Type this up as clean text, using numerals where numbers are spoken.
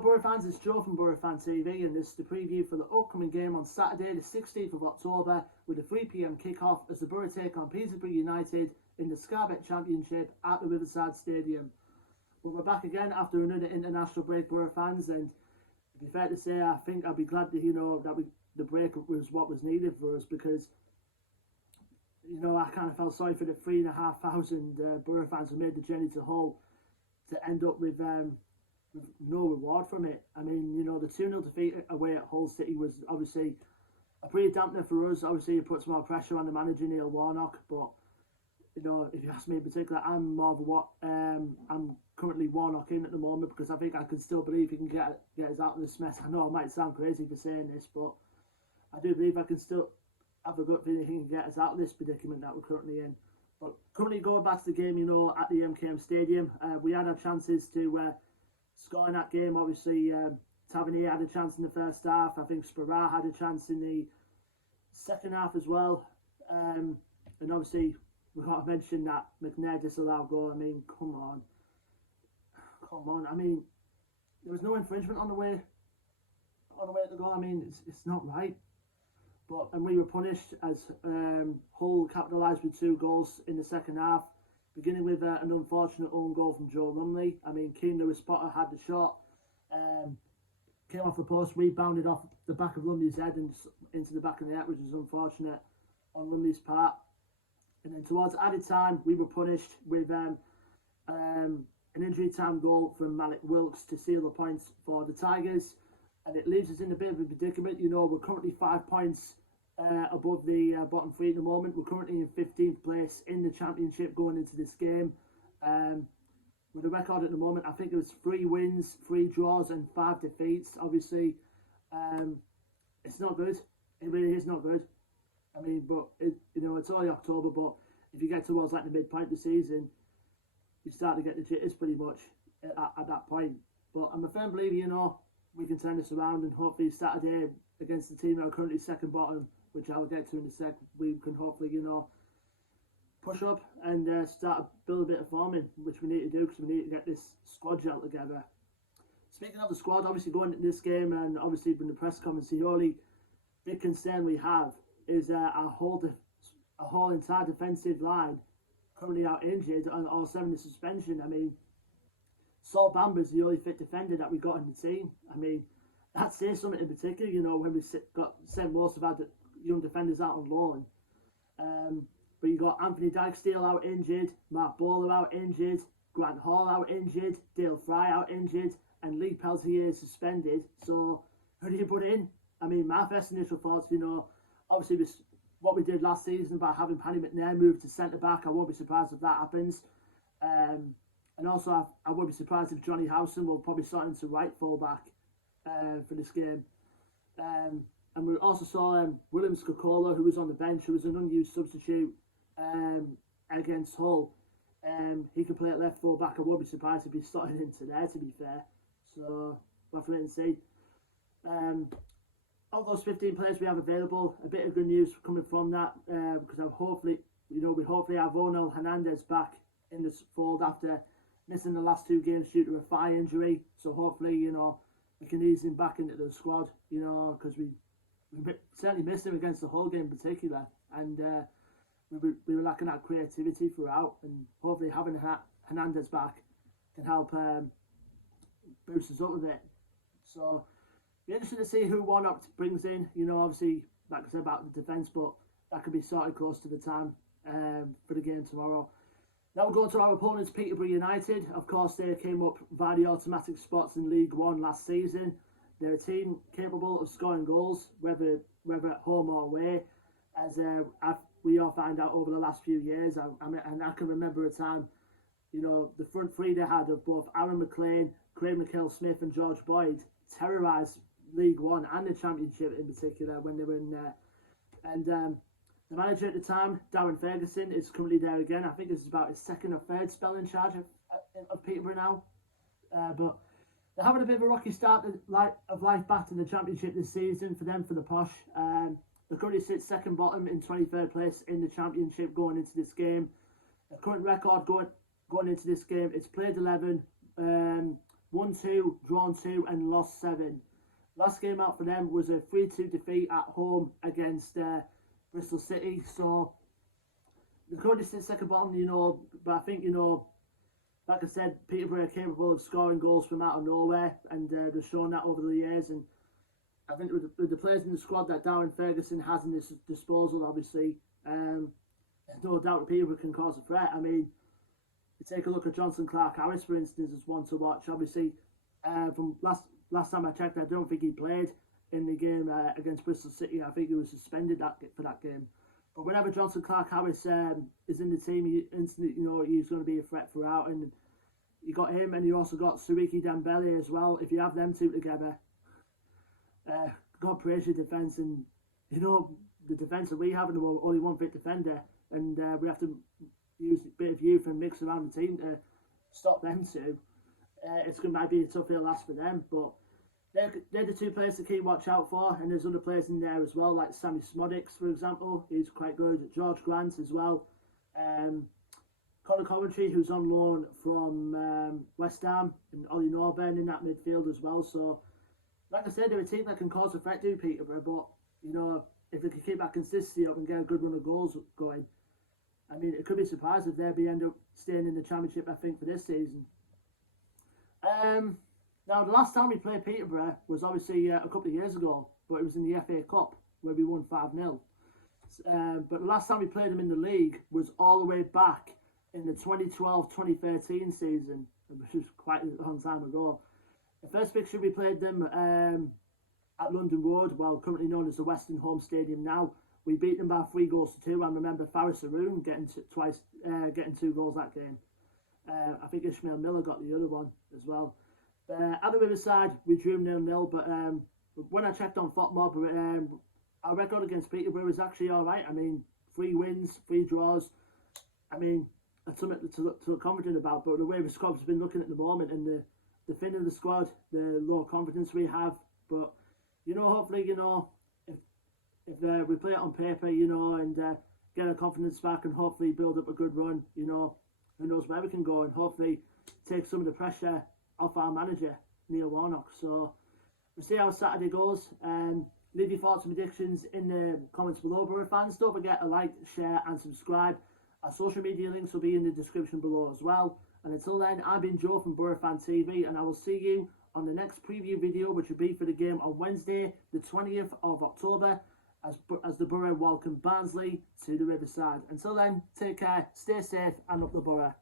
Hello Boro fans, it's Joe from Boro Fan TV, and this is the preview for the upcoming game on Saturday the 16th of October with a 3 PM kick-off as the Boro take on Peterborough United in the Scarbet Championship at the Riverside Stadium. But we're back again after another international break, Boro fans, and to be fair to say, I think I'd be glad to, that the break was what was needed for us, because I kind of felt sorry for the 3,500 Boro fans who made the journey to Hull to end up with no reward from it. I mean, the 2-0 defeat away at Hull City was obviously a pretty dampener for us. Obviously, it puts more pressure on the manager, Neil Warnock, but if you ask me in particular, I'm more of I'm currently Warnock in at the moment, because I think I can still believe he can get us out of this mess. I know I might sound crazy for saying this, but I do believe I can still have a gut feeling he can get us out of this predicament that we're currently in. But currently going back to the game, at the MKM Stadium, we had our chances to score in that game. Obviously, Tavernier had a chance in the first half. I think Spurra had a chance in the second half as well. And obviously, we've got to mention that McNair disallowed goal. I mean, come on. I mean, there was no infringement on the way to the goal. I mean, it's not right. And we were punished as Hull capitalised with 2 goals in the second half, beginning with an unfortunate own goal from Joe Lumley. I mean, Keane Lewis-Potter had the shot, came off the post, rebounded off the back of Lumley's head and into the back of the net, which was unfortunate on Lumley's part. And then towards added time, we were punished with an injury time goal from Malik Wilkes to seal the points for the Tigers. And it leaves us in a bit of a predicament. We're currently 5 points above the bottom 3 at the moment. We're currently in 15th place in the championship going into this game. With a record at the moment, I think it was 3 wins, 3 draws and 5 defeats. Obviously, it's not good. It really is not good. I mean, but it's only October, but if you get towards like the midpoint of the season, you start to get the jitters pretty much at that point. But I'm a firm believer, we can turn this around, and hopefully Saturday against the team that are currently second bottom, which I'll get to in a sec, we can hopefully, push up and start to build a bit of form in, which we need to do, because we need to get this squad gel together. Speaking of the squad, obviously going into this game, and obviously from the press conference, the only big concern we have is our whole entire defensive line currently out injured and all 7 in suspension. I mean, Saul Bamber's the only fit defender that we got in the team. I mean, that says something in particular, when we sent most of our young defenders out on loan. But you got Anthony Dykesdale out injured, Mark Bowler out injured, Grant Hall out injured, Dale Fry out injured, and Lee Peltier is suspended. So, who do you put in? I mean, my first initial thoughts, obviously what we did last season about having Paddy McNair moved to centre-back. I won't be surprised if that happens. And also, I won't be surprised if Johnny Howson will probably start into right full-back for this game. And we also saw William Skokola, who was on the bench, who was an unused substitute against Hull. He can play at left full-back. I won't be surprised if he's starting into there, to be fair. So, we'll have to wait and see. Of those 15 players we have available, a bit of good news coming from that, because we hopefully have Onel Hernandez back in this fold after missing the last 2 games due to a thigh injury. So hopefully, we can ease him back into the squad, because we certainly missed him against the Hull game in particular, and we were lacking that creativity throughout, and hopefully having Hernandez back can help boost us up a bit. So be interesting to see who Warnock brings in. Obviously, like I said about the defence, but that could be sorted close to the time for the game tomorrow. Now we're going to our opponents, Peterborough United. Of course, they came up via the automatic spots in League One last season. They're a team capable of scoring goals, whether at home or away, as we all found out over the last few years. And I can remember a time, the front 3 they had of both Aaron McLean, Craig McHale-Smith and George Boyd terrorised League One and the Championship in particular when they were in there. And the manager at the time, Darren Ferguson, is currently there again. I think this is about his 2nd or 3rd spell in charge of Peterborough now. But they're having a bit of a rocky start of life back in the Championship this season for them, for the Posh. They currently sit 2nd bottom in 23rd place in the Championship going into this game. The current record going into this game, it's played 11, won 2, drawn 2 and lost 7. Last game out for them was a 3-2 defeat at home against Bristol City. So they're currently sit second bottom, you know, but I think, you know, like I said, Peterborough are capable of scoring goals from out of nowhere, and they've shown that over the years. And I think with the players in the squad that Darren Ferguson has in his disposal, obviously, there's no doubt that Peterborough can cause a threat. I mean, you take a look at Johnson Clark-Harris, for instance, as one to watch. Obviously, from last time I checked, I don't think he played in the game against Bristol City. I think he was suspended for that game. But whenever Johnson Clark-Harris is in the team, you instantly, you know, he's going to be a threat throughout. And you got him, and you also got Suriki Dembele as well. If you have them two together, God praise your defence. And you know, the defence that we have, and only one fit defender, and we have to use a bit of youth and mix around the team to stop them two. Might be a tough hill last for them, but they're the two players to keep watch out for. And there's other players in there as well, like Sammy Smodics, for example. He's quite good. George Grant as well. Conor Coventry, who's on loan from West Ham, and Ollie Norburn in that midfield as well. So, like I said, they're a team that can cause a threat to Peterborough, but, you know, if they can keep that consistency up and get a good run of goals going, I mean, it could be a surprise if they end up staying in the Championship, I think, for this season. Now, the last time we played Peterborough was obviously a couple of years ago, but it was in the FA Cup, where we won 5-0. But the last time we played them in the league was all the way back in the 2012-2013 season, which was quite a long time ago. The first fixture we played them at London Road, well, currently known as the Western Home Stadium now. We beat them by 3-2. I remember Faris Aroon getting 2 goals that game. I think Ishmael Miller got the other one as well. At the Riverside, we drew 0-0, but when I checked on FotMob, our record against Peterborough is actually alright. I mean, 3 wins, 3 draws. I mean, that's something to look confident about, but the way the squad's been looking at the moment, and the fin of the squad, the low confidence we have, but, you know, hopefully, you know, if we play it on paper, you know, and get our confidence back and hopefully build up a good run, you know, who knows where we can go, and hopefully take some of the pressure off our manager, Neil Warnock. So we'll see how Saturday goes. Leave your thoughts and predictions in the comments below, Boro fans. Don't forget to like, share and subscribe. Our social media links will be in the description below as well. And until then, I've been Joe from Boro Fan TV, and I will see you on the next preview video, which will be for the game on Wednesday, the 20th of October, as the Boro welcome Barnsley to the Riverside. Until then, take care, stay safe, and up the Boro.